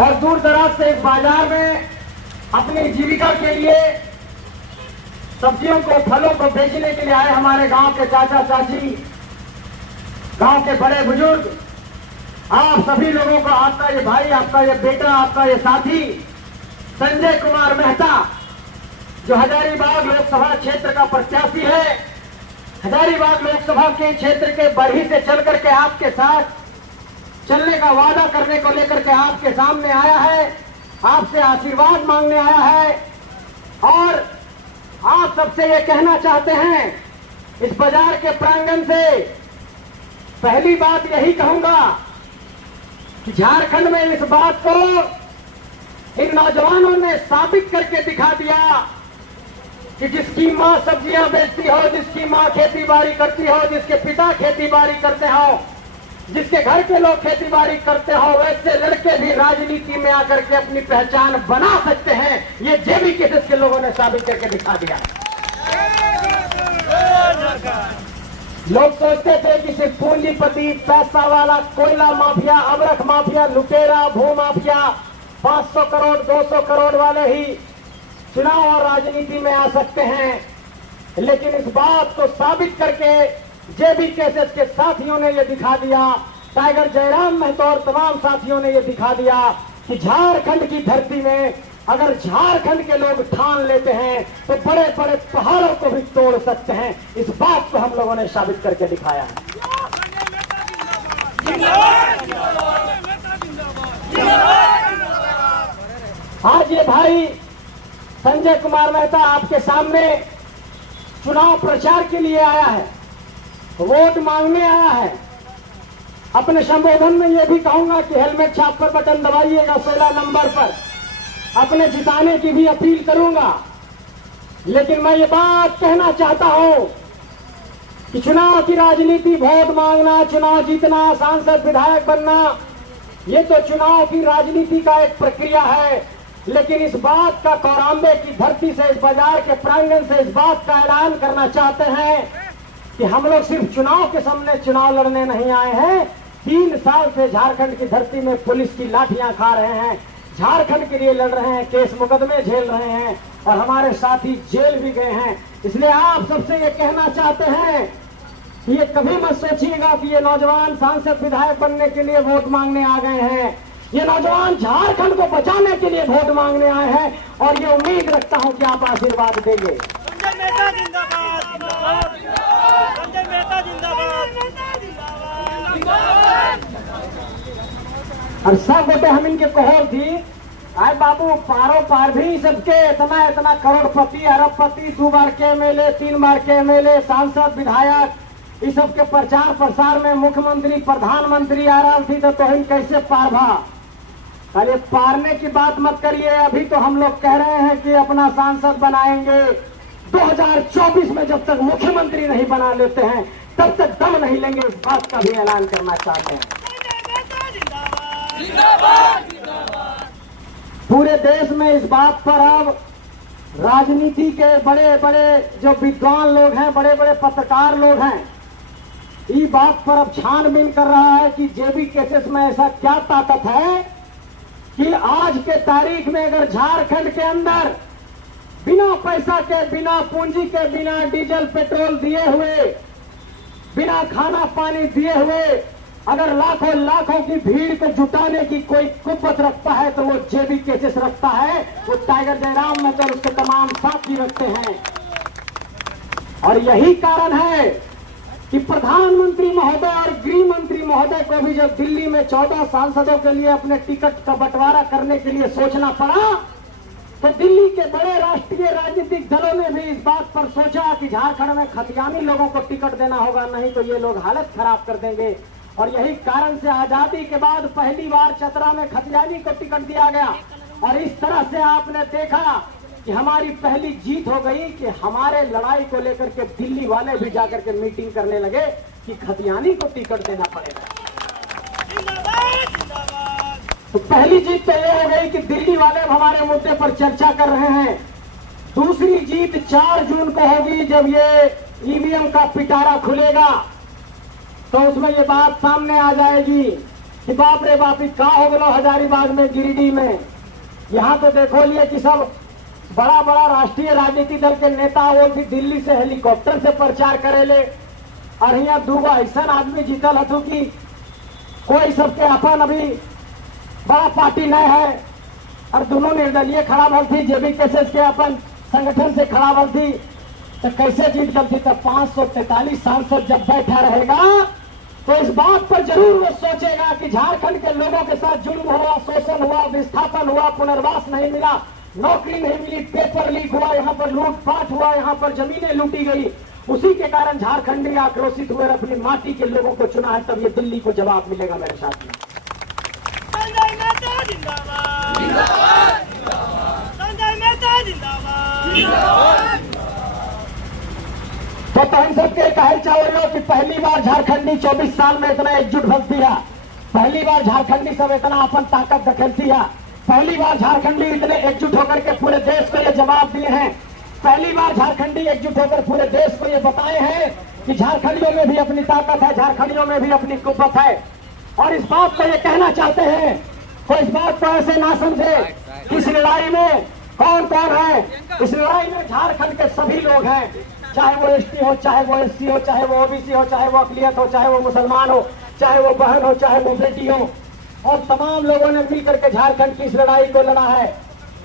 और दूर दराज से इस बाजार में अपनी जीविका के लिए सब्जियों को, फलों को बेचने के लिए आए हमारे गांव के चाचा चाची, गांव के बड़े बुजुर्ग, आप सभी लोगों को, आपका ये भाई, आपका ये बेटा, आपका ये साथी संजय कुमार मेहता, जो हजारीबाग लोकसभा क्षेत्र का प्रत्याशी है, हजारीबाग लोकसभा के क्षेत्र के बढ़ी से चल करके आपके साथ चलने का वादा करने को लेकर के आपके सामने आया है, आपसे आशीर्वाद मांगने आया है। और आप सबसे ये कहना चाहते हैं इस बाजार के प्रांगण से, पहली बात यही कहूंगा कि झारखंड में इस बात को इन नौजवानों ने साबित करके दिखा दिया कि जिसकी मां सब्जियां बेचती हो, जिसकी मां खेती बाड़ी करती हो, जिसके पिता खेती बाड़ी करते हो, जिसके घर के लोग खेती बाड़ी करते हो, वैसे लड़के भी राजनीति में आकर के अपनी पहचान बना सकते हैं। ये जेबी केसेस के लोगों ने साबित करके दिखा दिया। लोग सोचते थे कि सिर्फ पूंजीपति, पैसा वाला, कोयला माफिया, अबरख माफिया, लुटेरा, भू माफिया, 500 करोड़ 200 करोड़ वाले ही चुनाव और राजनीति में आ सकते हैं, लेकिन इस बात को साबित करके जेबी केसेस के साथियों ने यह दिखा दिया, टाइगर जयराम महतो और तमाम साथियों ने यह दिखा दिया कि झारखंड की धरती में अगर झारखंड के लोग ठान लेते हैं तो बड़े बड़े पहाड़ों को भी तोड़ सकते हैं। इस बात को हम लोगों ने साबित करके दिखाया है। आज ये भाई संजय कुमार मेहता आपके सामने चुनाव प्रचार के लिए आया है, वोट मांगने आया है। अपने संबोधन में यह भी कहूंगा कि हेलमेट छाप पर बटन दबाइएगा 16 नंबर पर, अपने जिताने की भी अपील करूंगा। लेकिन मैं ये बात कहना चाहता हूं कि चुनाव की राजनीति, वोट मांगना, चुनाव जीतना, सांसद विधायक बनना, ये तो चुनाव की राजनीति का एक प्रक्रिया है। लेकिन इस बात का कौराम्बे की धरती से, इस बाजार के प्रांगण से इस बात का ऐलान करना चाहते हैं कि हम लोग सिर्फ चुनाव के सामने चुनाव लड़ने नहीं आए हैं। 3 साल से झारखंड की धरती में पुलिस की लाठियां खा रहे हैं, झारखंड के लिए लड़ रहे हैं, केस मुकदमे झेल रहे हैं और हमारे साथी जेल भी गए हैं। इसलिए आप सबसे ये कहना चाहते हैं कि ये कभी मत सोचिएगा कि ये नौजवान सांसद विधायक बनने के लिए वोट मांगने आ गए हैं। ये नौजवान झारखंड को बचाने के लिए वोट मांगने आए हैं और ये उम्मीद रखता हूं कि आप आशीर्वाद देंगे। संजय मेहता जिंदाबाद, जिंदाबाद, संजय मेहता जिंदाबाद, और सब बेटे हम इनके कोहर थी। आए बाबू, पारो पार भी सबके इतना इतना करोड़पति, अरबपति, 2 बार के एमएलए, 3 बार के एमएलए, सांसद, विधायक, इस सब के प्रचार प्रसार में मुख्यमंत्री, प्रधानमंत्री आ रहा थी तो इन कैसे पार भा। अरे पारने की बात मत करिए, अभी तो हम लोग कह रहे हैं कि अपना सांसद बनाएंगे। 2024 में जब तक मुख्यमंत्री नहीं बना लेते हैं तब तक दम नहीं लेंगे, इस बात का भी ऐलान करना चाहते हैं। पूरे देश में इस बात पर अब राजनीति के बड़े बड़े जो विद्वान लोग हैं, बड़े बड़े पत्रकार लोग हैं, इस बात पर अब छानबीन कर रहा है कि जेबी केसेस में ऐसा क्या ताकत है कि आज के तारीख में अगर झारखंड के अंदर बिना पैसा के, बिना पूंजी के, बिना डीजल पेट्रोल दिए हुए, बिना खाना पानी दिए हुए अगर लाखों लाखों की भीड़ को जुटाने की कोई कुव्वत रखता है तो वो जेबी केसेस रखता है, वो टाइगर जयराम में तो उसके तमाम साथी रखते हैं। और यही कारण है कि प्रधानमंत्री महोदय और गृह मंत्री महोदय को भी जब दिल्ली में 14 सांसदों के लिए अपने टिकट का बंटवारा करने के लिए सोचना पड़ा तो दिल्ली के बड़े राष्ट्रीय राजनीतिक दलों ने भी इस बात पर सोचा कि झारखंड में खतियानी लोगों को टिकट देना होगा, नहीं तो ये लोग हालत खराब कर देंगे। और यही कारण से आजादी के बाद पहली बार चतरा में खतियानी को टिकट दिया गया। और इस तरह से आपने देखा कि हमारी पहली जीत हो गई कि हमारे लड़ाई को लेकर के दिल्ली वाले भी जाकर के मीटिंग करने लगे कि खतियानी को टिकट देना पड़ेगा। तो पहली जीत तो ये हो गई कि दिल्ली वाले हमारे मुद्दे पर चर्चा कर रहे हैं। दूसरी जीत 4 जून को होगी जब ये ईवीएम का पिटारा खुलेगा, तो उसमें ये बात सामने आ जाएगी कि बाप रे बाप का हो गलो हजारीबाग में, गिरिडीह में। यहाँ तो देखो लिए कि सब बड़ा बड़ा राष्ट्रीय राजनीतिक दल के नेता वो भी दिल्ली से हेलीकॉप्टर से प्रचार करेले, और यहाँ दूगो ऐसा आदमी जीतल हथु कि कोई सबके अपन अभी बड़ा पार्टी नहीं है, और दोनों निर्दलीय खड़ा भल थी, जेबी केसेस के अपन संगठन से खड़ा भल थी, तो कैसे जीत गल थी। तो 543 सांसद जब बैठा रहेगा तो इस बात पर जरूर वो सोचेगा कि झारखंड के लोगों के साथ जुल्म हुआ, शोषण हुआ, विस्थापन हुआ, पुनर्वास नहीं मिला, नौकरी नहीं मिली, पेपर लीक हुआ, यहाँ पर लूटपाट हुआ, यहाँ पर जमीनें लूटी गई। उसी के कारण झारखंडी आक्रोशित हुए, अपनी माटी के लोगों को चुना है। तब ये दिल्ली को जवाब मिलेगा मेरे साथ में। संजय मेहता जिंदाबाद, संजय मेहता जिंदाबाद। तो तुम सबके कहल चाहो कि पहली बार झारखंडी 24 साल में इतना एकजुट भलती है, पहली बार झारखंडी सब इतना अपन ताकत दखलती है, पहली बार झारखंडी इतने एकजुट होकर के पूरे देश को ये जवाब दिए हैं, पहली बार झारखंडी एकजुट होकर पूरे देश को ये बताए हैं कि झारखंडियों में भी अपनी ताकत है, झारखंडियों में भी अपनी कुव्वत है। और इस बात को ये कहना चाहते हैं, कोई इस बात को ऐसे ना समझे कि इस लड़ाई में कौन कौन है। इस लड़ाई में झारखंड के सभी लोग हैं, चाहे वो एसटी हो, चाहे वो एससी हो, चाहे वो ओबीसी हो, चाहे वो अकलियत हो, चाहे वो मुसलमान हो, चाहे वो बहन हो, चाहे वो बेटी हो, और तमाम लोगों ने मिलकर के झारखंड की इस लड़ाई को लड़ा है।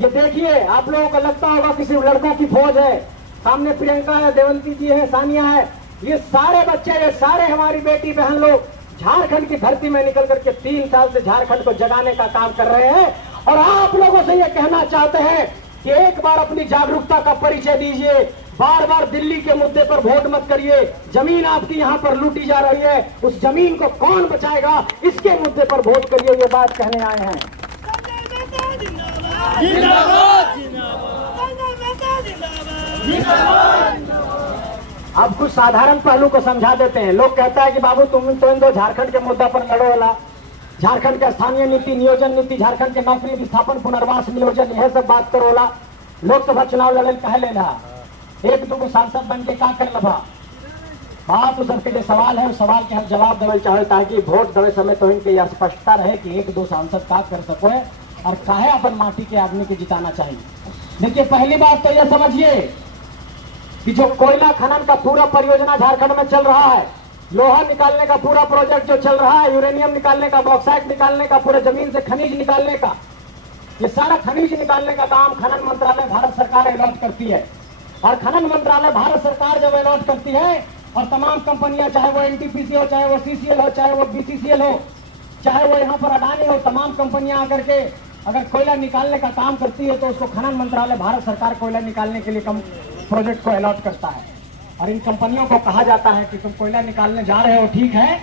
ये देखिए, आप लोगों को लगता होगा कि सिर्फ लड़कों की फौज है, सामने प्रियंका है, देवंती जी है, सानिया है, ये सारे बच्चे, ये सारे हमारी बेटी बहन लोग झारखंड की धरती में निकल करके 3 साल से झारखंड को जगाने का काम कर रहे हैं। और आप लोगों से ये कहना चाहते हैं कि एक बार अपनी जागरूकता का परिचय दीजिए, बार बार दिल्ली के मुद्दे पर वोट मत करिए। जमीन आपकी यहाँ पर लूटी जा रही है, उस जमीन को कौन बचाएगा, इसके मुद्दे पर वोट करिए, ये बात कहने आए हैं। संजय मेहता जिंदाबाद, जिंदाबाद, संजय मेहता जिंदाबाद, जिंदाबाद। अब कुछ साधारण पहलू को समझा देते हैं। लोग कहता है कि बाबू तुम तो झारखंड के मुद्दा पर लड़ो वाला, झारखंड के स्थानीय नीति, नियोजन नीति, झारखंड के नौकरी विस्थापन, पुनर्वास नियोजन, यह सब बात करो वाला। लोकसभा चुनाव लड़े कह लेना, एक दो सांसद बन के का कर लभा। बात उस सबके लिए सवाल है, उस सवाल के हम जवाब देवे चाहे, ताकि वोट देवे समय तो इनके यह स्पष्टता रहे कि एक दो सांसद का कर सको है और काहे अपन माटी के आदमी को जिताना चाहिए। देखिए, पहली बात तो यह समझिए कि जो कोयला खनन का पूरा परियोजना झारखंड में चल रहा है, लोहा निकालने का पूरा प्रोजेक्ट जो चल रहा है, यूरेनियम निकालने का, बॉक्साइट निकालने का, पूरे जमीन से खनिज निकालने का, ये सारा खनिज निकालने का काम खनन मंत्रालय भारत सरकार अलॉट करती है। और खनन मंत्रालय भारत सरकार जब अलॉट करती है और तमाम कंपनियां, चाहे वो एनटीपीसी हो, चाहे वो सीसीएल हो, चाहे वो बीसीसीएल हो, चाहे वो यहाँ पर अडानी हो, तमाम कंपनियां आकर के अगर कोयला निकालने का काम करती है तो उसको खनन मंत्रालय भारत सरकार कोयला निकालने के लिए प्रोजेक्ट को अलॉट करता है। और इन कंपनियों को कहा जाता है कि तुम कोयला निकालने जा रहे हो, ठीक है,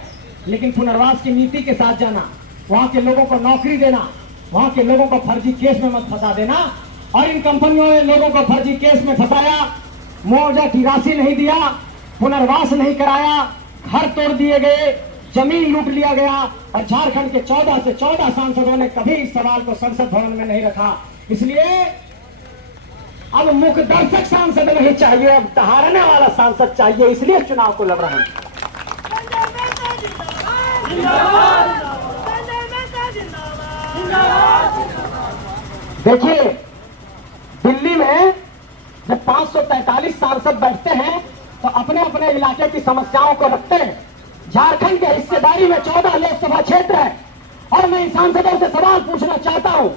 लेकिन पुनर्वास की नीति के साथ जाना, वहां के लोगों को नौकरी देना, वहां के लोगों को फर्जी केस में मत फंसा देना। और इन कंपनियों ने लोगों को फर्जी केस में फंसाया, मुआवजा की राशि नहीं दिया, पुनर्वास नहीं कराया, घर तोड़ दिए गए, जमीन लूट लिया गया। और झारखंड के 14 से 14 सांसदों ने कभी इस सवाल को संसद भवन में नहीं रखा। इसलिए अब मुख्य दर्शक सांसद नहीं चाहिए, अब दहाड़ने वाला सांसद चाहिए, इसलिए चुनाव को लड़ रहे हैं। संजय मेहता जिंदाबाद, जिंदाबाद, संजय मेहता जिंदाबाद, जिंदाबाद। देखिए, दिल्ली में जब 543 सांसद बैठते हैं तो अपने अपने इलाके की समस्याओं को रखते हैं। झारखंड के हिस्सेदारी में 14 लोकसभा क्षेत्र है, और मैं इन सांसदों से सवाल पूछना चाहता हूं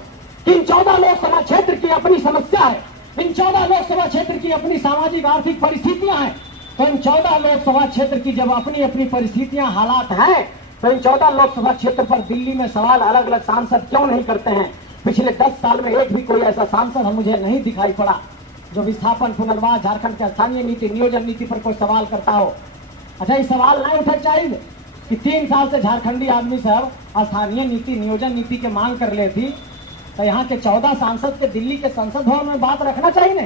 कि इन 14 लोकसभा क्षेत्र की अपनी समस्या है, इन 14 लोकसभा क्षेत्र की अपनी सामाजिक आर्थिक परिस्थितियां हैं। तो इन 14 लोकसभा क्षेत्र की जब अपनी अपनी परिस्थितियां, हालात हैं, तो इन 14 लोकसभा क्षेत्र पर दिल्ली में सवाल अलग अलग सांसद क्यों नहीं करते हैं। पिछले 10 साल में एक भी कोई ऐसा सांसद मुझे नहीं दिखाई पड़ा जो विस्थापन, पुनर्वास, झारखंड के स्थानीय नीति, नियोजन नीति पर कोई सवाल करता हो। अच्छा, ये सवाल नहीं उठना चाहिए कि 3 साल से झारखंडी आदमी सब स्थानीय नीति, नियोजन नीति के मांग कर ले थी, तो यहाँ के 14 सांसद के दिल्ली के संसद भवन में बात रखना चाहिए ना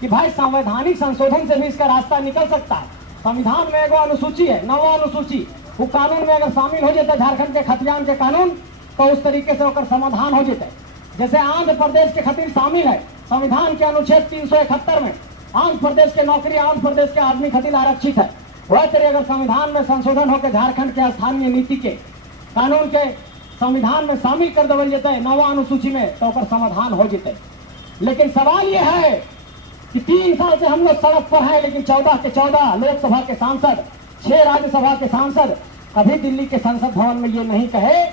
कि भाई संवैधानिक संशोधन से भी इसका रास्ता निकल सकता है। संविधान में एगो अनुसूची है, 9वां अनुसूची, वो कानून में अगर शामिल हो जाता झारखंड के खतियान के कानून, तो उस तरीके से होकर समाधान हो जाता है। जैसे आंध्र प्रदेश के खातिर शामिल है संविधान के अनुच्छेद 371 में, आंध्र प्रदेश के नौकरी आंध्र प्रदेश के आदमी खातिर आरक्षित है। वह तरह अगर संविधान में संशोधन होकर झारखंड के स्थानीय नीति के, कानून के संविधान में शामिल कर देवल जते 9वां अनुसूची में तो ओकर समाधान हो जते। लेकिन सवाल यह है कि 3 साल से हम लोग सड़क पर हैं, लेकिन 14 के 14 लोकसभा के सांसद, 6 राज्यसभा के सांसद कभी दिल्ली के संसद भवन में ये नहीं कहे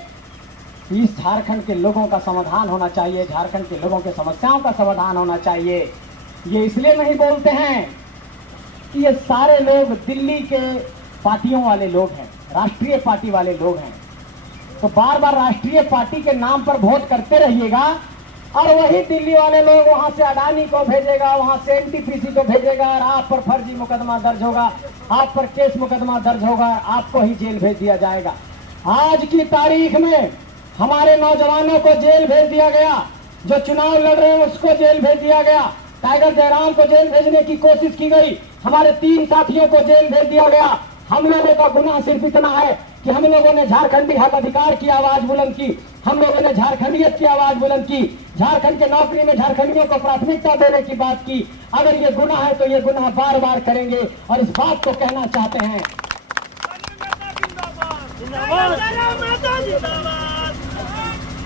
कि इस झारखंड के लोगों का समाधान होना चाहिए, झारखंड के लोगों के समस्याओं का समाधान होना चाहिए। ये इसलिए नहीं बोलते हैं कि ये सारे लोग दिल्ली के पार्टियों वाले लोग हैं, राष्ट्रीय पार्टी वाले लोग हैं। तो बार बार राष्ट्रीय पार्टी के नाम पर वोट करते रहिएगा और वही दिल्ली वाले लोग वहां से अडानी को भेजेगा, वहां से एनटीपीसी को भेजेगा और आप पर फर्जी मुकदमा दर्ज होगा, आप पर केस मुकदमा दर्ज होगा, आपको ही जेल भेज दिया जाएगा। आज की तारीख में हमारे नौजवानों को जेल भेज दिया गया, जो चुनाव लड़ रहे हैं उसको जेल भेज दिया गया, टाइगर जयराम को जेल भेजने की कोशिश की गई, हमारे 3 साथियों को जेल भेज दिया गया। हम लोगों का गुनाह सिर्फ इतना है कि हम लोगों ने झारखंडी हक अधिकार की आवाज बुलंद की, हम लोगों ने झारखंडियत की आवाज बुलंद की, झारखंड के नौकरी में झारखंडियों को प्राथमिकता देने की बात की। अगर ये गुनाह है तो ये गुनाह बार बार करेंगे और इस बात को कहना चाहते हैं।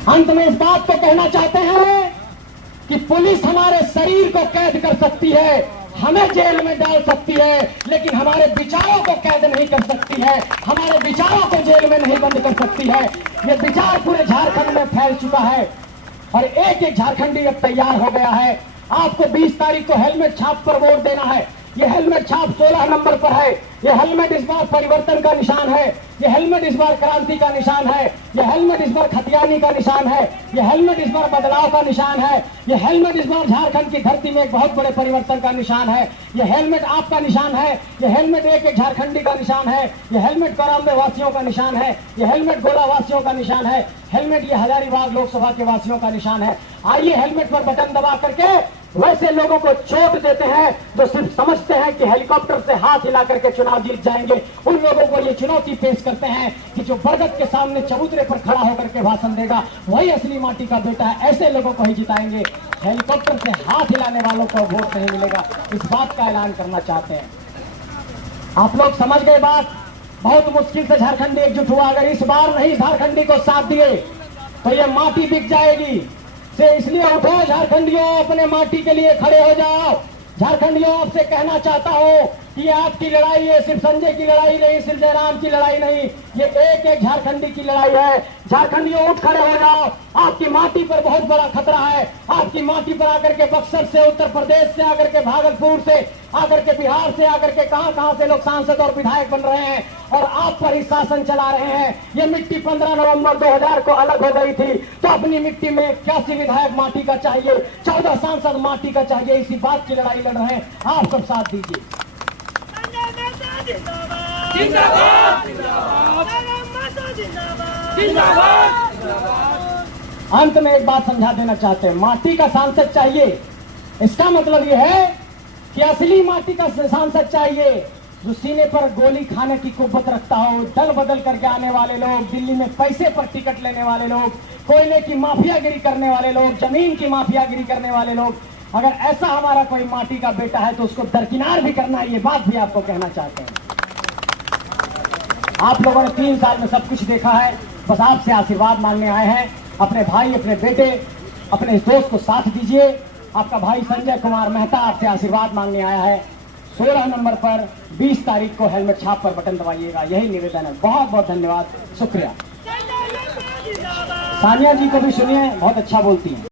अंत में इस बात को कहना चाहते हैं कि पुलिस हमारे शरीर को कैद कर सकती है, हमें जेल में डाल सकती है, लेकिन हमारे विचारों को कैद नहीं कर सकती है, हमारे विचारों को जेल में नहीं बंद कर सकती है। ये विचार पूरे झारखंड में फैल चुका है और एक एक झारखंडी अब तैयार हो गया है। आपको 20 तारीख को हेलमेट छाप पर वोट देना है। ये हेलमेट छाप 16 नंबर पर है। ये हेलमेट इस बार परिवर्तन का निशान है, ये हेलमेट इस बार क्रांति का निशान है, ये हेलमेट इस बार खतियानी का निशान है, ये हेलमेट इस बार बदलाव का निशान है, ये हेलमेट इस बार झारखंड की धरती में एक बहुत बड़े परिवर्तन का निशान है। ये हेलमेट आपका निशान है, ये हेलमेट एक एक झारखंडी का निशान है, ये हेलमेट कोराम्बे वासियों का निशान है, ये हेलमेट गोला वासियों का निशान है, हेलमेट ये हजारीबाग लोकसभा के वासियों का निशान है। आइए हेलमेट पर बटन दबा करके वैसे लोगों को चोट देते हैं जो सिर्फ समझते हैं कि हेलीकॉप्टर से हाथ हिला करके चुनाव जीत जाएंगे, उन लोगों को ये चुनौती पेश करते हैं कि जो बरगद के सामने चबूतरे पर खड़ा होकर के भाषण देगा वही असली माटी का बेटा है, ऐसे लोगों को ही जिताएंगे। हेलीकॉप्टर से हाथ हिलाने वालों को वोट नहीं मिलेगा, इस बात का ऐलान करना चाहते हैं। आप लोग समझ गए बात। बहुत मुश्किल से झारखंडी एकजुट हुआ, अगर इस बार नहीं झारखंडी को साथ दिए तो ये माटी बिक जाएगी। से इसलिए उठो झारखंडियों, अपने माटी के लिए खड़े हो जाओ। झारखंडियों आपसे कहना चाहता हूं कि ये आपकी लड़ाई है, सिर्फ संजय की लड़ाई नहीं, सिर्फ जयराम की लड़ाई नहीं, ये एक एक झारखंडी की लड़ाई है। झारखंडियों उठ खड़े हो जाओ, आपकी माटी पर बहुत बड़ा खतरा है। आपकी माटी पर आकर के बक्सर से, उत्तर प्रदेश से आकर के, भागलपुर से आकर के, बिहार से आकर के कहां से लोग सांसद और विधायक बन रहे हैं और आप पर ही शासन चला रहे हैं। ये मिट्टी 15 नवंबर 2000 को अलग हो गई थी, तो अपनी मिट्टी में 81 विधायक माटी का चाहिए, 14 सांसद माटी का चाहिए। इसी बात की लड़ाई लड़ रहे हैं, आप सब साथ दीजिए। अंत में एक बात समझा देना चाहते हैं, माटी का सांसद चाहिए, इसका मतलब यह है कि असली माटी का सांसद चाहिए, जो सीने पर गोली खाने की कुव्वत रखता हो, दल बदल करके आने वाले लोग, दिल्ली में पैसे पर टिकट लेने वाले लोग, कोयले की माफियागिरी करने वाले लोग, जमीन की माफियागिरी करने वाले लोग। अगर ऐसा हमारा कोई माटी का बेटा है तो उसको दरकिनार भी करना है, ये बात भी आपको कहना चाहते हैं। आप लोगों ने 3 साल में सब कुछ देखा है, बस आपसे आशीर्वाद मांगने आए हैं। अपने भाई, अपने बेटे, अपने इस दोस्त को साथ दीजिए। आपका भाई संजय कुमार मेहता आपसे आशीर्वाद मांगने आया है। 16 नंबर पर 20 तारीख को हेलमेट छाप पर बटन दबाइएगा, यही निवेदन है। बहुत बहुत धन्यवाद, शुक्रिया। सानिया जी को भी सुनिए, बहुत अच्छा बोलती हैं।